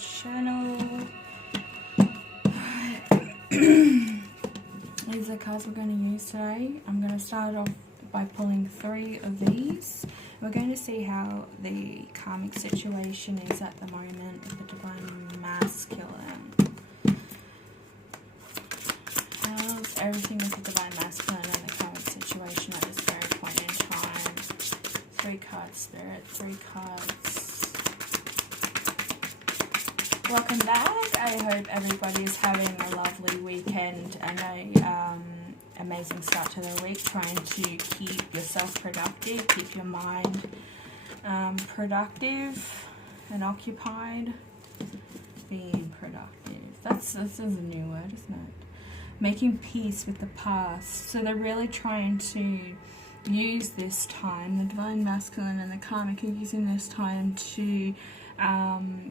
channel. These are the cards we're going to use today. I'm going to start off by pulling 3 of these. We're going to see how the karmic situation is at the moment with the Divine Masculine. How's everything with the Divine Masculine and the karmic situation at this very point in time? 3 cards, Spirit, 3 cards. Welcome back. I hope everybody is having a lovely weekend and a amazing start to their week, trying to keep yourself productive, keep your mind productive and occupied. Being productive. This is a new word, isn't it? Making peace with the past. So they're really trying to use this time, the Divine Masculine and the Karmic are using this time to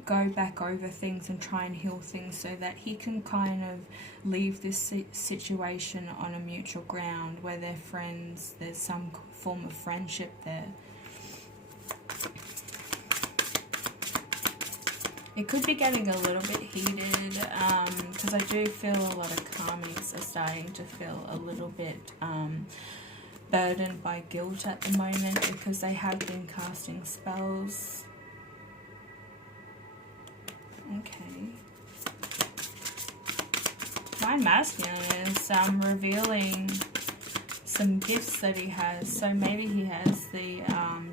go back over things and try and heal things so that he can kind of leave this situation on a mutual ground where they're friends, there's some form of friendship there. It could be getting a little bit heated because I do feel a lot of karmics are starting to feel a little bit burdened by guilt at the moment because they have been casting spells. Okay. Divine Masculine is revealing some gifts that he has. So maybe he has the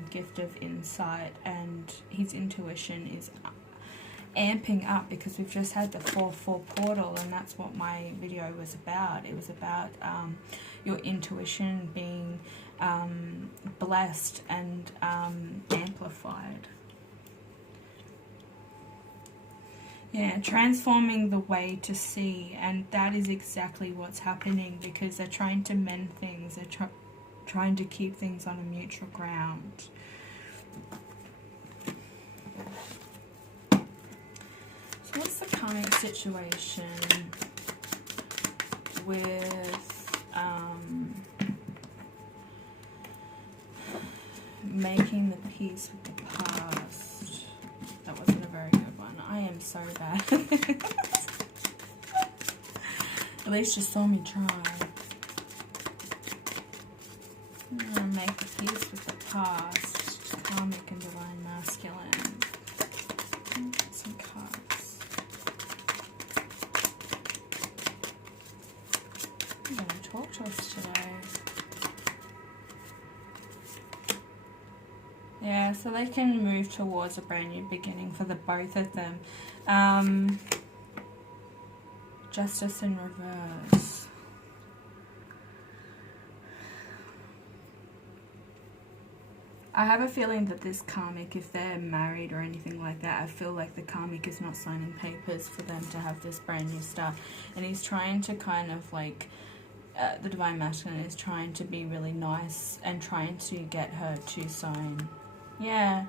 gift of insight and his intuition is amping up because we've just had the 4-4 portal, and that's what my video was about. It was about your intuition being blessed and amplified. Yeah, transforming the way to see, and that is exactly what's happening because they're trying to mend things, they're trying to keep things on a mutual ground. So what's the karmic situation with making the peace with the past? That wasn't a very good one. I am so bad. At least you saw me try. I'm gonna make the peace with the past, karmic and Divine Masculine. Get some cards. I'm gonna talk to us today. Yeah, so they can move towards a brand new beginning for the both of them. Justice in reverse. I have a feeling that this karmic, if they're married or anything like that, I feel like the karmic is not signing papers for them to have this brand new start. And he's trying to kind of like, the Divine Masculine is trying to be really nice and trying to get her to sign. Yeah,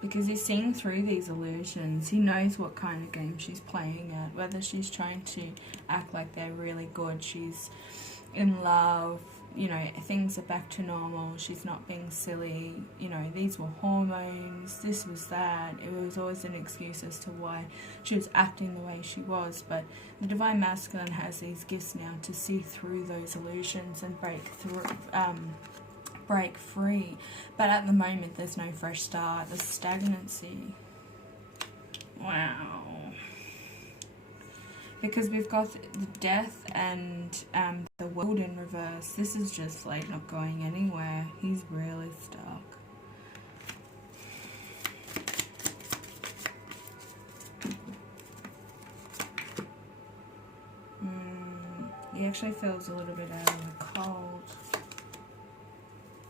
because he's seeing through these illusions. He knows what kind of game she's playing at, whether she's trying to act like they're really good, she's in love, you know, things are back to normal, she's not being silly, you know, these were hormones, this was that. It was always an excuse as to why she was acting the way she was, but the Divine Masculine has these gifts now to see through those illusions and break free. But at the moment there's no fresh start, there's stagnancy. Wow. Because we've got the death and the world in reverse. This is just like not going anywhere. He's really stuck. He actually feels a little bit out of the cold.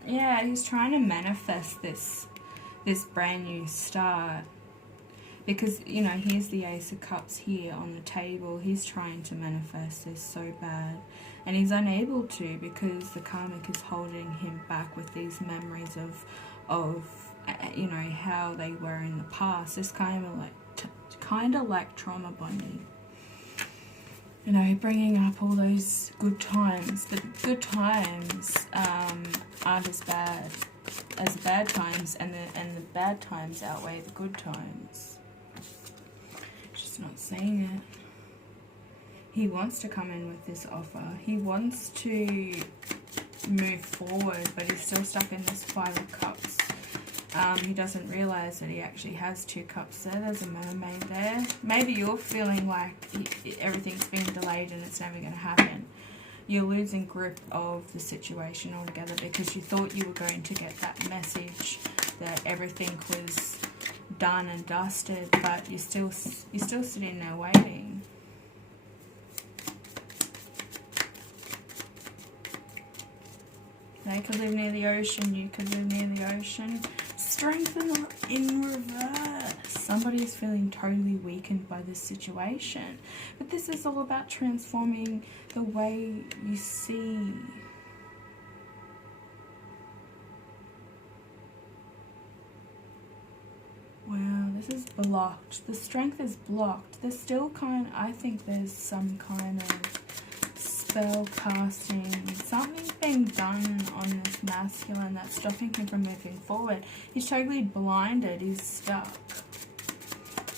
Yeah, he's trying to manifest this brand new start. Because, you know, here's the Ace of Cups here on the table. He's trying to manifest this so bad. And he's unable to because the karmic is holding him back with these memories of you know, how they were in the past. It's kind of like trauma bonding. You know, bringing up all those good times. But good times aren't as bad as the bad times, and the bad times outweigh the good times. just not seeing it. He wants to come in with this offer. He wants to move forward, but he's still stuck in this Five of Cups. He doesn't realise that he actually has 2 cups there. There's a mermaid there. Maybe you're feeling like everything's being delayed and it's never going to happen. You're losing grip of the situation altogether because you thought you were going to get that message that everything was done and dusted, but you're still sitting there waiting. They could live near the ocean, you could live near the ocean. Strength in reverse. Somebody is feeling totally weakened by this situation. But this is all about transforming the way you see. Wow, this is blocked. The strength is blocked. There's still I think there's some kind of spell casting, something's being done on this masculine that's stopping him from moving forward. He's totally blinded, he's stuck.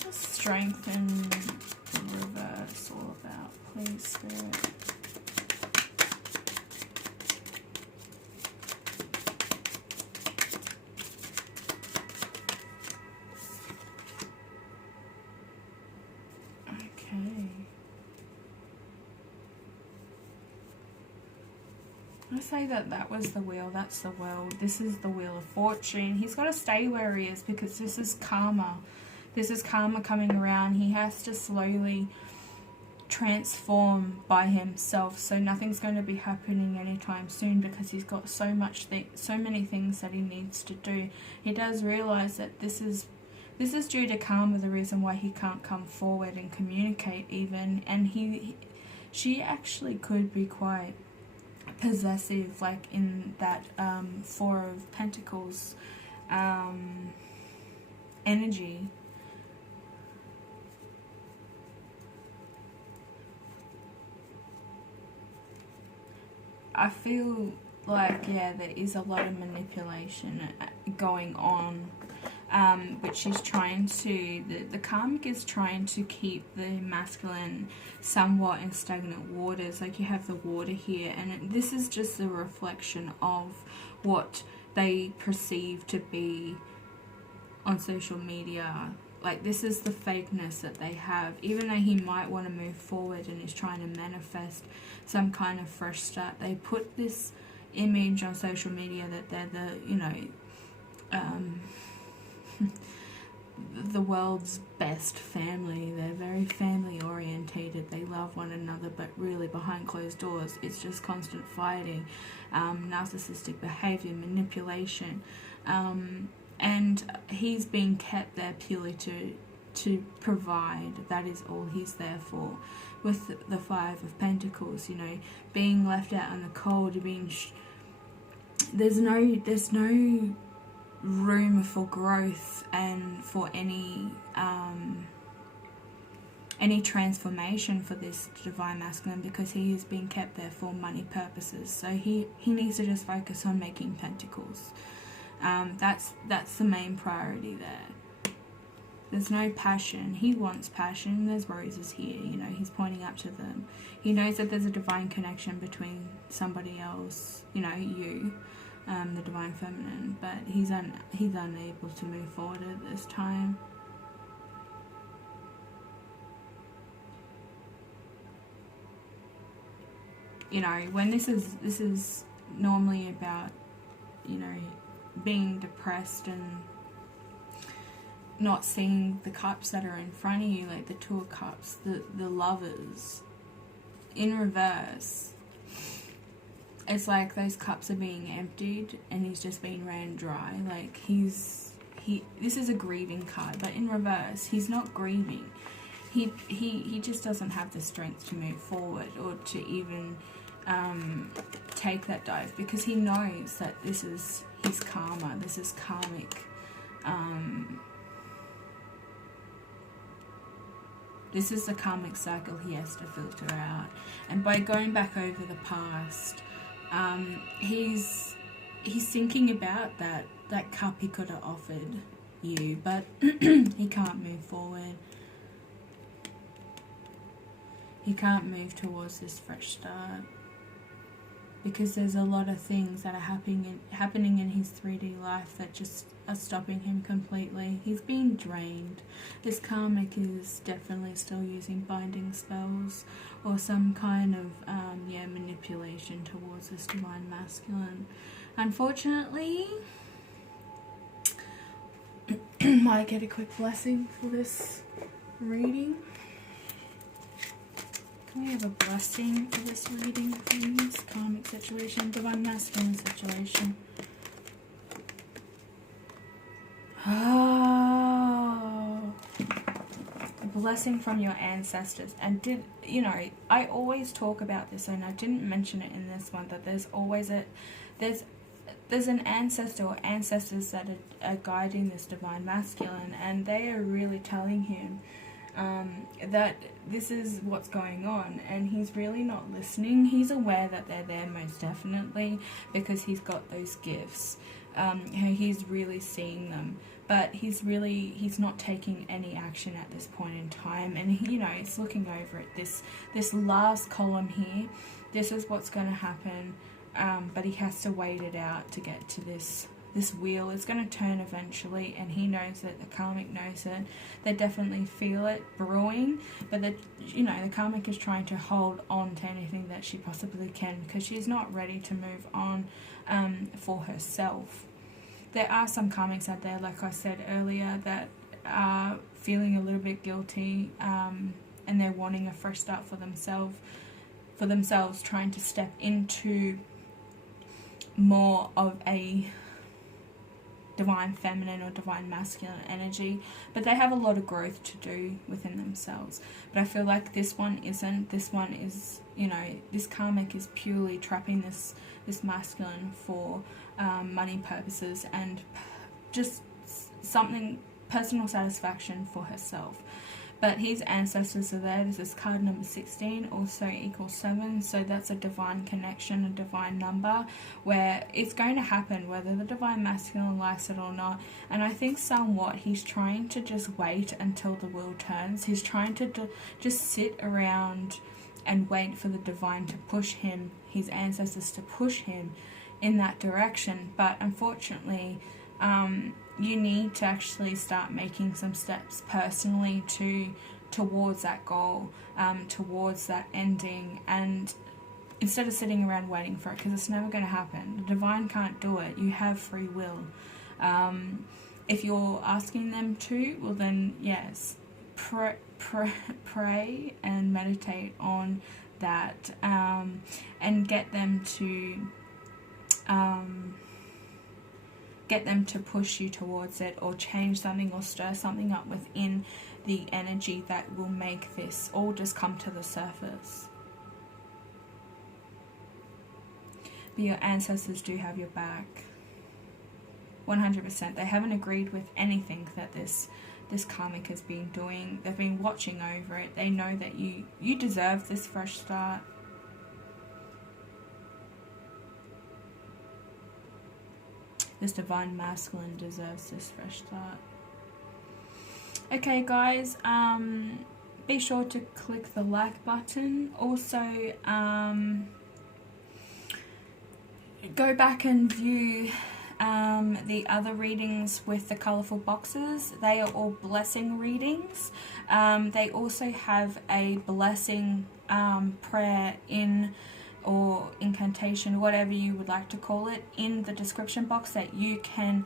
What's strength in reverse all about, please, Spirit? I say that was the wheel, that's the world. This is the Wheel of Fortune. He's got to stay where he is because this is karma. This is karma coming around. He has to slowly transform by himself. So nothing's going to be happening anytime soon because he's got so many things that he needs to do. He does realize that this is due to karma, the reason why he can't come forward and communicate even. And she actually could be quite possessive, like in that Four of Pentacles energy. I feel like, yeah, there is a lot of manipulation going on, which she's trying to, the karmic is trying to keep the masculine somewhat in stagnant waters. Like you have the water here, and this is just a reflection of what they perceive to be on social media. Like this is the fakeness that they have, even though he might want to move forward and is trying to manifest some kind of fresh start. They put this image on social media that they're the world's best family. They're very family orientated. They love one another, but really behind closed doors it's just constant fighting, narcissistic behavior, manipulation, and he's being kept there purely to provide. That is all he's there for. With the Five of Pentacles, being left out in the cold, being there's no room for growth and for any transformation for this divine masculine, because he is being kept there for money purposes. So he needs to just focus on making pentacles. That's the main priority there. There's no passion. He wants passion. There's roses here, he's pointing up to them. He knows that there's a divine connection between somebody else, you, the divine feminine, but he's unable to move forward at this time. When this is normally about, being depressed and not seeing the cups that are in front of you, like the Two of Cups, the Lovers. In reverse, it's like those cups are being emptied and he's just being ran dry. Like this is a grieving card, but in reverse, he's not grieving. He just doesn't have the strength to move forward or to even take that dive, because he knows that this is his karma, this is karmic. This is the karmic cycle he has to filter out. And by going back over the past, he's thinking about that cup he could have offered you, but he can't move forward. He can't move towards this fresh start because there's a lot of things that are happening in his 3D life that just are stopping him completely. He's being drained. This karmic is definitely still using binding spells or some kind of manipulation towards this divine masculine. Unfortunately, might get a quick blessing for this reading. Can we have a blessing for this reading, please? Karmic situation, divine masculine situation. Oh, a blessing from your ancestors. And I always talk about this, and I didn't mention it in this one, that there's always there's an ancestor or ancestors that are guiding this divine masculine, and they are really telling him that this is what's going on, and he's really not listening. He's aware that they're there, most definitely, because he's got those gifts. He's really seeing them, but he's not taking any action at this point in time. And it's looking over at this last column here. This is what's going to happen, but he has to wait it out to get to this wheel. It's going to turn eventually, and he knows it. The karmic knows it. They definitely feel it brewing, but the karmic is trying to hold on to anything that she possibly can, because she's not ready to move on for herself. There are some karmics out there, like I said earlier, that are feeling a little bit guilty, and they're wanting a fresh start for themselves, trying to step into more of a divine feminine or divine masculine energy, but they have a lot of growth to do within themselves. But I feel like this one isn't. This one is, this karmic is purely trapping this masculine for money purposes and just something, personal satisfaction for herself. But his ancestors are there. This is card number 16, also equals 7. So that's a divine connection, a divine number, where it's going to happen, whether the divine masculine likes it or not. And I think somewhat he's trying to just wait until the wheel turns. He's trying to just sit around and wait for the divine to push him, his ancestors to push him in that direction. But unfortunately, you need to actually start making some steps personally towards that goal, towards that ending, and instead of sitting around waiting for it, because it's never going to happen. The divine can't do it. You have free will. If you're asking them to, well then yes, pray and meditate on that, and get them to push you towards it, or change something or stir something up within the energy that will make this all just come to the surface. But your ancestors do have your back. 100%. They haven't agreed with anything that this karmic has been doing. They've been watching over it. They know that you deserve this fresh start. This divine masculine deserves this fresh start. Okay, guys, be sure to click the like button. Also, go back and view the other readings with the colourful boxes. They are all blessing readings. They also have a blessing prayer or incantation, whatever you would like to call it, in the description box that you can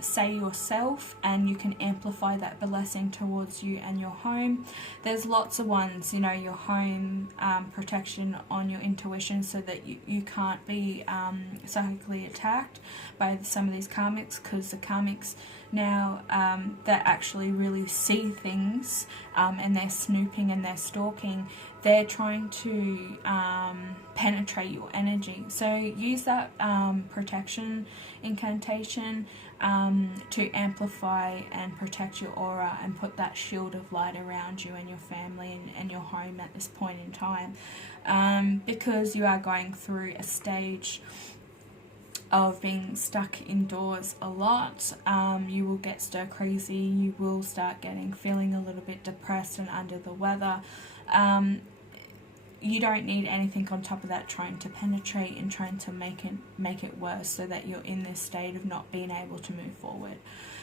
say yourself, and you can amplify that blessing towards you and your home. There's lots of ones, your home, protection on your intuition, so that you can't be psychically attacked by some of these karmics, because the karmics now that actually really see things, and they're snooping and they're stalking, they're trying to penetrate your energy. So use that protection incantation to amplify and protect your aura, and put that shield of light around you and your family and your home at this point in time, because you are going through a stage of being stuck indoors a lot. You will get stir crazy. You will start feeling a little bit depressed and under the weather. you don't need anything on top of that trying to penetrate and trying to make it worse, so that you're in this state of not being able to move forward.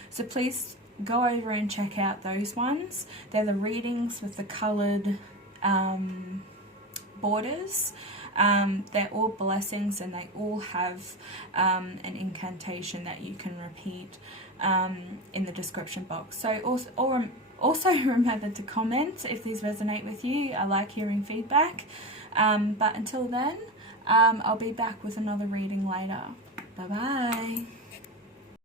So please go over and check out those ones. They're the readings with the coloured borders. They're all blessings, and they all have an incantation that you can repeat in the description box. So also remember to comment if these resonate with you. I like hearing feedback. But until then, I'll be back with another reading later. Bye bye.